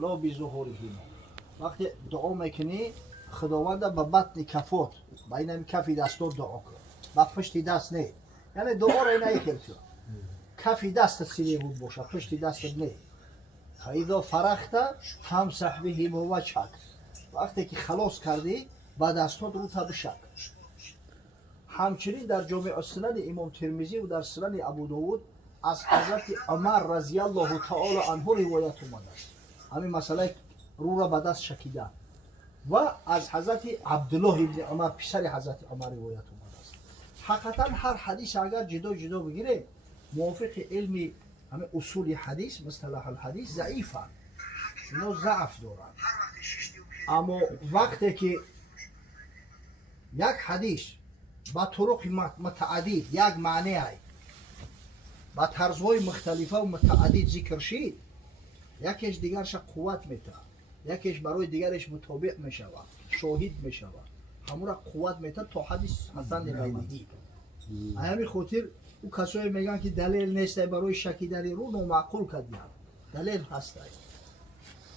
لا بظهورهم. وقتی دعا میکنی خداوند به بطن کفات بین این کف دستات دعا کن، با پشت دست نه. یعنی دعا را اینه خیلی تو کف دست سیلی بود باشه، پشت دست نه. فاذا فرغت فامسح بهم وجهک. وقتی که خلاص کردی با دستات رو تا بشک. همچنین در جامع سنن امام ترمذی و در سنن ابو داود از حضرت عمر رضی الله تعالی عنه روایت اومده است. همین مسئله رو را به دست شکیدن و از حضرت عبدالله ابن عمر پسر حضرت عمر روایت اومده است. حقیقتا هر حدیث اگر جدا جدا بگیره موافق علم همه اصول حدیث مصطلح الحدیث ضعیفن، اینا ضعف دارن. اما وقتی که یک حدیث با طرق متعدد یک معنی های با طرزهای مختلفه و متعدد ذکر شید، یکیش دیگرش قوت میده، یکیش برای دیگرش مطابق میشود، شاهد میشود، همون را قوت میده تا حدیث حسن غیبی. همین خاطر او کسایی میگن که دلیل نیست برای شکیدن رو نامعقول کردن، دلیل هست.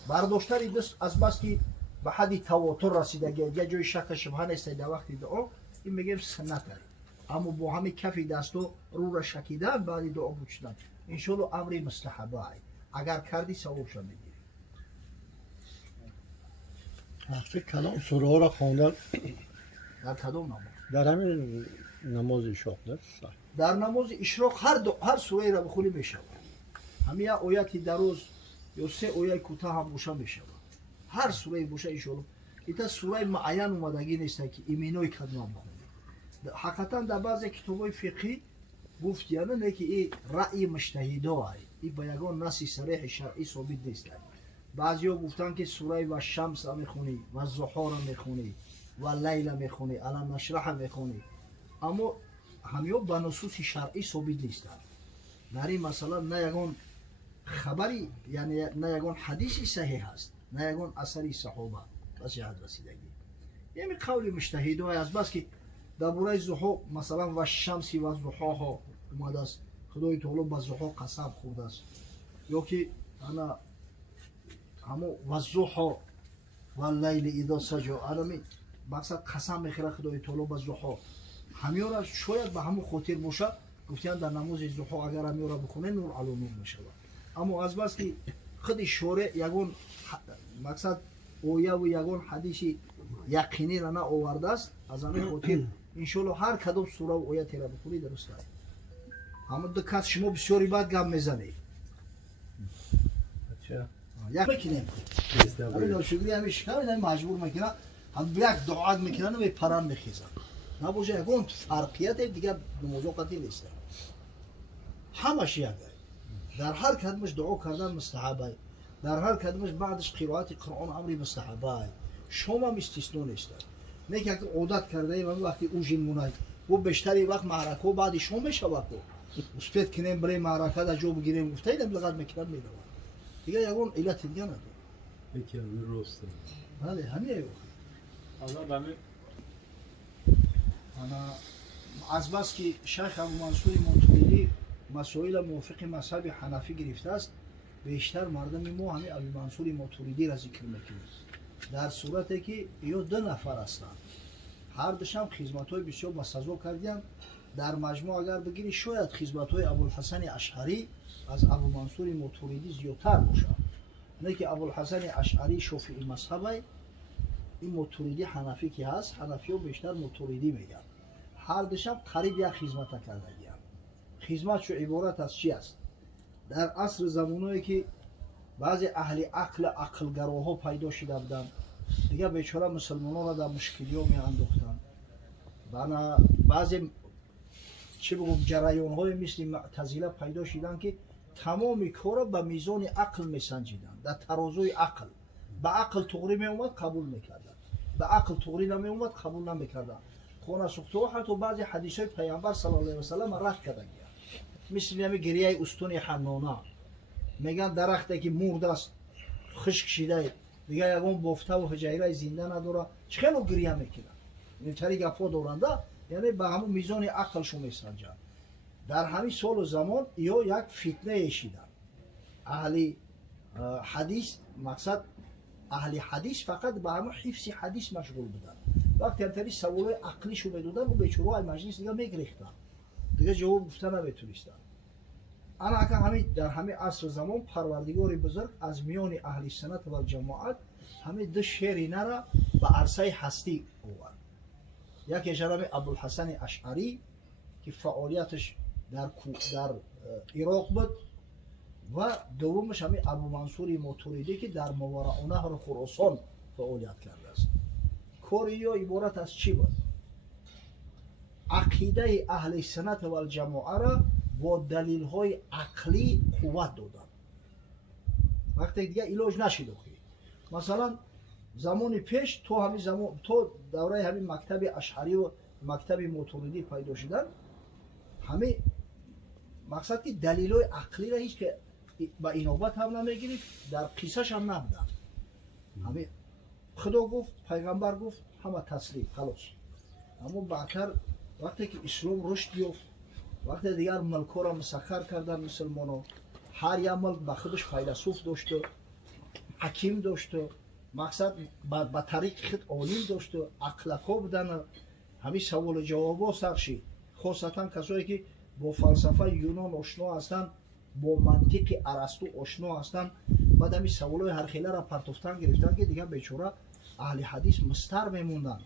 برداشتن دست از بس که به حد تواتر رسیدگی یا جای شک شبهه نیست در وقت دعا، این میگیم سنت هست. اما با همین کف دستو رو را شکیدن بعد دعا بچیدن انشالله امری مستحبه هست، اگر کردی ثوابش میگیری. فکر کردم سوره ها را خواندن در کدام نماز؟ در همین نماز اشراق در نماز اشراق هر سوره را بخونی میشود. همین آیاتی در روز یا سه آیه کوتاه هم باشه میشود. هر سوره باشه انشالله. ایتا سوره معین اومدگی نیست که ایمینوی کدام بخونی. حقیقتا در بعضی کتابای فقهی گفتیانه نه که این رأی مجتهدا است، این با یگان نص صریح شرعی ثابت نیست. بعضیا گفتن که سوره و شمس را میخونی و ضحی را میخونی و لیل میخونی، الم نشرح میخونی، اما همیا با نصوص شرعی ثابت نیست. در این مثلا نه یگان خبری یعنی نه یگان حدیثی صحیح است، نه یگان اثری صحابه بس یاد رسیدگی. یعنی قول مجتهدا است، بس که در باره ضحی مثلا و شمس و ضحی ها اومده است، خدای تعالی با ضحی قسم خورده است، یا که انا همو و ضحی و لیل اذا سجى علمی مقصد قسم میخوره خدای تعالی با ضحی. همین را شاید به همون خاطر باشه گفتن در نماز ضحی اگر همین را بخونه نور علی نور میشه. اما از بس که خود شارع یگان مقصد اویا و یگان حدیثی یقینی را نه آورده است، از همین خاطر انشالله هر کدام سوره و آیه را بخونی درست است. اما دقت شما بسیاری بعد گم میزنید. اچھا یک میکنیم همین داشتگیری همین شکر همین مجبور میکنه هم یک دعا میکنن و پرم میخیزن نباشه یکون فرقیت دیگه موضوع قطعی نیست. همش یک در هر کدومش دعا کردن مستحبه، در هر کدومش بعدش قرائت قرآن امری مستحبه. شما هم استثنا نیست. نه که عادت کرده ایم وقتی اوجین مونای و بیشتری وقت معرکه و بعد شما میشود کو اسپید کنیم برای معرکه در جو بگیریم گفته اینم لغت میکنن میدون دیگه یکون علت دیگه نداره. یکی درسته. بله همین حالا همین انا از بس که شیخ ابو منصور ماتوریدی مسائل موافق مذهب حنفی گرفته است، بیشتر مردم ما همین ابو منصور ماتوریدی را ذکر میکنیم، در صورتی که یا دو نفر هستند هر دوشم خدمت‌های بسیار بسزا کردن. در مجموع اگر بگیری شاید خدمت‌های ابوالحسن اشعری از ابو منصور ماتوریدی زیادتر باشه. نه که ابوالحسن اشعری شافعی مذهبه، این ماتوریدی حنفی که هست، حنفی‌ها بیشتر ماتوریدی میگن. هر دوشم قریب یک خدمت کردگی‌اند. خدمتشو عبارت از چی است؟ در عصر زمانایی که بعضی اهل عقلگراها پیدا شده بودند، دیگه بیچاره مسلمانان را در مشکلی‌ها می‌انداختند. بعضی چه بگم جریان‌های مثل معتزله پیدا شدند که تمام کارا به میزان عقل میسنجیدند، در ترازوی عقل. به عقل تغری می‌اومد قبول می‌کردند، به عقل تغری نمی‌اومد قبول نمی‌کردند. خونه سوخته و حتی بعضی حدیث‌های پیامبر صلی الله علیه و سلم رد کردند. مثل همین گریه استون حنانه، میگن درختی که مرده است خشک شده دیگه یگان بافته و حجیره زنده نداره چخیلی گریه میکنن. این طریق گپا دارنده یعنی به همون میزان عقلشون میسنجن. در همین سال و زمان یا یک فتنه شدن، اهل حدیث مقصد اهل حدیث فقط به همه حفظ حدیث مشغول بودن. وقتی همتری سوال عقلیشو میدادن اون بیچاره های مجلس دیگه میگریختن، دیگه جواب گفتن نمیتونستن. انا اکا همین در همین عصر زمان پروردگار بزرگ از میان اهل سنت و جماعت همین دو شیرینه را به عرصه هستی آورد. یکی جناب ابوالحسن اشعری که فعالیتش در عراق بود و دومش همین ابو منصور ماتوریدی که در ماوراء نهر خراسان فعالیت کرده است. کار یا عبارت از چی بود؟ عقیده اهل سنت و جماعت را با دلیل های عقلی قوت دادن. وقتی دیگه علاج نشد. مثلا زمان پیش تو دوره همین مکتب اشعری و مکتب ماتوریدی پیدا شدن، همه مقصد که دلیل های عقلی را هیچ که با اینوبت هم نمیگیرید، در قیسش هم نبودن. همه خدا گفت، پیغمبر گفت، همه تسلیم خلاص. اما بعدتر وقتی که اسلام رشد یافت، وقتی دیگر ملک‌ها را مسخر کردن مسلمان‌ها، هر یک ملک به خودش فیلسوف داشت و حکیم داشت و مقصد با طریق خود عالم داشت و عقلکا بودن، همین سوال و جوابا سر شد. خاصتا کسایی که با فلسفه یونان آشنا هستند، با منطق ارسطو آشنا هستند، بعد همین سوالای هر خیلی را پرتوفتن گرفتن که دیگه بیچاره اهل حدیث مستر میموندن.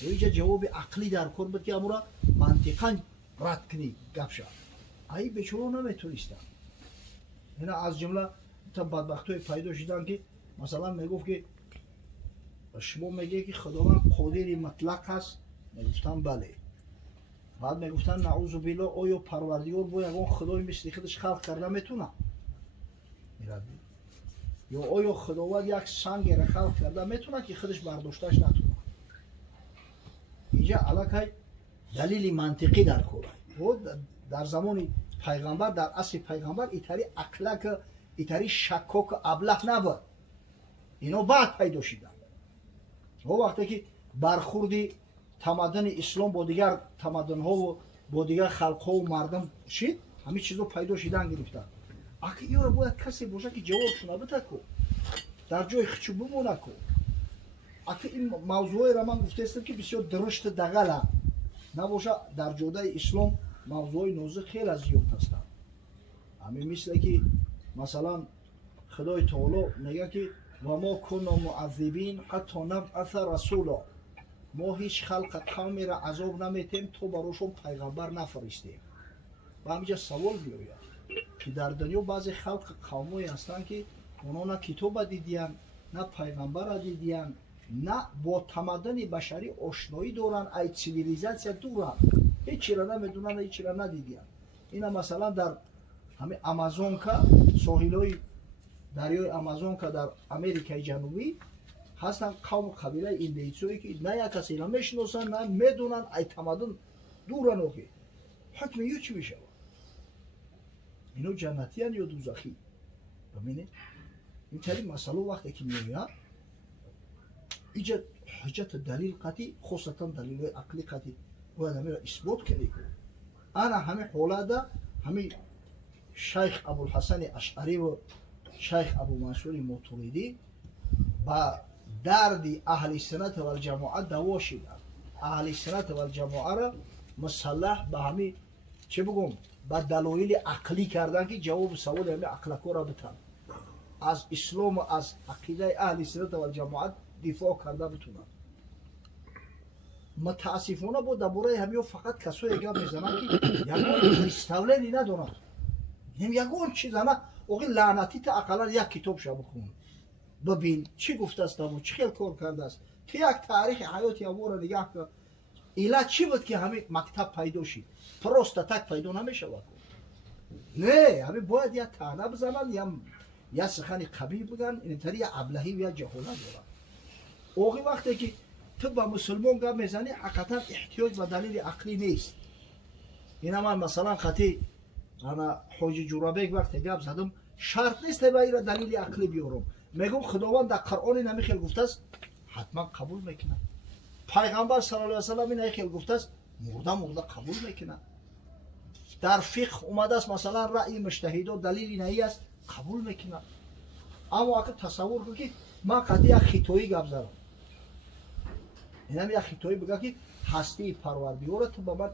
اینجا جواب عقلی در کار بود که امورا منطقاً رد کنی گپ شد. ای بیچاره نمیتونستن. اینا از جمله تا بدبختای پیدا شدن که مثلا میگفت که شما میگه که خداوند قادر مطلق هست، میگفتن بله. بعد میگفتن نعوذ بالله آیا پروردگار با یگان خدای مثل خودش خلق کرده میتونه؟ یا آیا خداوند یک سنگ را خلق کرده میتونه که خودش برداشتش نتونه؟ اینجا علاقه دلیل منطقی در کاره. و در زمان پیغمبر، در عصر پیغمبر ایتاری عقلک، ایتاری شکاک ابله نبود. اینا بعد پیدا شدن. و وقتی که برخوردی تمدن اسلام با دیگر تمدن ها و با دیگر خلق ها و مردم شد، همین چیزا پیدا شدن گرفتن. اگه این را باید کسی باشه که جوابشون بده کو، در جای خچو بمونه کو. اگه این موضوعی را من گفته استم که بسیار درشت دغله نباشه، در جوده اسلام موضوع نازک خیلی زیاد هستند. همین مثل که مثلا خدای تعالی میگه که و ما کنا معذبین حتی نبعث رسولا، ما هیچ خلق قومی را عذاب نمیتیم تو براشون پیغمبر نفرستیم. و همینجا سوال بیاید که در دنیا بعضی خلق قومی هستند که اونا نه کتاب دیدین، نه پیغمبر دیدین، نه با تمدن بشری آشنایی دارن، ای سیویلیزاسیا دورن، هیچی را نمیدونن، هیچی را ندیدین. اینا مثلا در همه آمازونکا، ساحل‌های دریای آمازونکا در امریکای جنوبی هستن قوم قبیله ایندیسویی که نه یک کسی را میشناسن، نه میدونن، ای تمدن دورن. اوکی حکم یو چی میشه؟ اینو جنتی یا دوزخی؟ ببینید این طریق مسئله وقتی که میاد اینجا حجت دلیل قطعی، خصوصا دلیل عقلی قطعی باید همه را اثبات کنی. انا همه حالا همه شیخ ابوالحسن اشعری و شیخ ابو منصور ماتوریدی با درد اهل سنت و جماعت دوا شدن. اهل سنت و جماعت را مسلح به همه چه بگم با دلایل عقلی کردن که جواب سوال همه عقلکو را بتن، از اسلام و از عقیده اهل سنت و جماعت دفاع کرده بتونن. متاسفانه با درباره همه فقط کسایی گپ میزنن که یگان استولینی ندارن. هم یگان چیز نه اوقی لعنتی تا اقلا یک کتاب شو بخون ببین چی گفته است و چه خیلی کار کرده است، که یک تاریخ حیاتی امور نگاه کن. ایلا چی بود که همه مکتب پیدا شد؟ پروستاتک پیدا نمیشه بود. نه همه باید یا طعنه بزنن یا سخن قبیح بگن، اینطوری یا ابلهی و یا جهالت دارن. اوقی وقتی که تو با مسلمان گپ میزنی حقیقتا احتیاج به دلیل عقلی نیست. اینا من مثلا خطی انا حاجی جورابیک وقتی گپ زدم شرط نیست به این دلیل عقلی بیارم، میگم خداوند در قرآن نمیخیل گفته است، حتما قبول میکنه. پیغمبر صلی الله علیه و سلم این خیل گفته است، مرده قبول میکنه. در فقه اومده است مثلا رأی مجتهدا دلیلی نه است، قبول میکنه. اما اگه تصور کنی که من قطعی یک خطایی گپ زدم اینم یک خطایی بگه که هستی پروردگار تو با من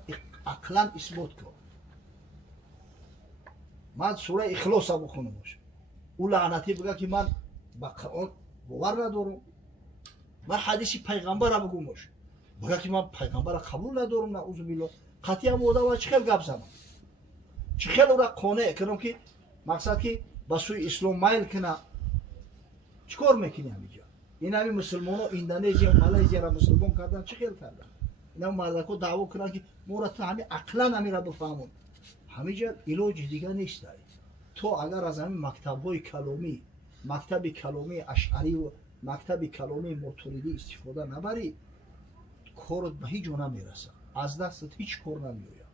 عقلا اثبات کن من سوره اخلاص بخونم باشه او لعنتی بگه که من با قرآن باور ندارم من حدیث پیغمبر را بگم باشه بگه که من پیغمبر را قبول ندارم نعوذ بالله قطعی هم آدم چه خیلی گپ زدم چه خیلی او را قانع کنم که مقصد که به سوی اسلام میل کنه چیکار میکنی همینجا این همین مسلمان ها اندونزیا و مالزیا را مسلمان کردن چه خیلی کردن این هم مردکو دعوا کردن که ما را تو همین عقلا همین را بفهمون همینجا علاج دیگه نیست داری تو اگر از همین مکتب‌های کلامی مکتب کلامی اشعری و مکتب کلامی مطلبی استفاده نبری کارت به هیچ جا نمیرسه از دستت هیچ کار نمیآید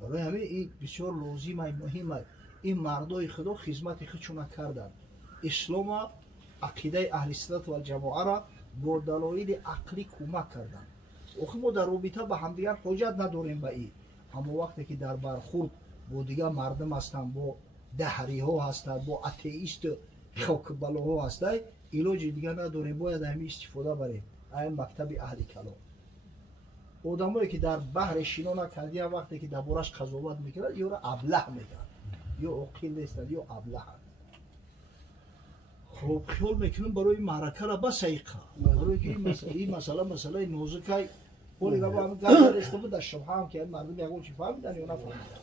برای همین این بسیار لازمه مهمه این مردای خدا خدمت خودشون کردن اسلام عقیده اهل سنت و جماعه را با دلایل عقلی کمک کردن آخه ما در رابطه به همدیگر حاجت نداریم به این اما وقتی که در برخورد با دیگر مردم هستن با دهری ها هستن با اتئیست خاک بلاها هستن علاج دیگر نداریم باید همین استفاده بریم این مکتب اهل کلام آدمایی که در بحر شنا نکردن وقتی که دربارش قضاوت میکنن یا را ابله میگن یا عاقل نیستن یا ابله خب خیال میکنم برای معرکه را بس ایقا برای که این مسئله نازکه ولی با هم گفت استفاده در شبهه هم که مردم یکون چی فهمیدن یا نفهمیدن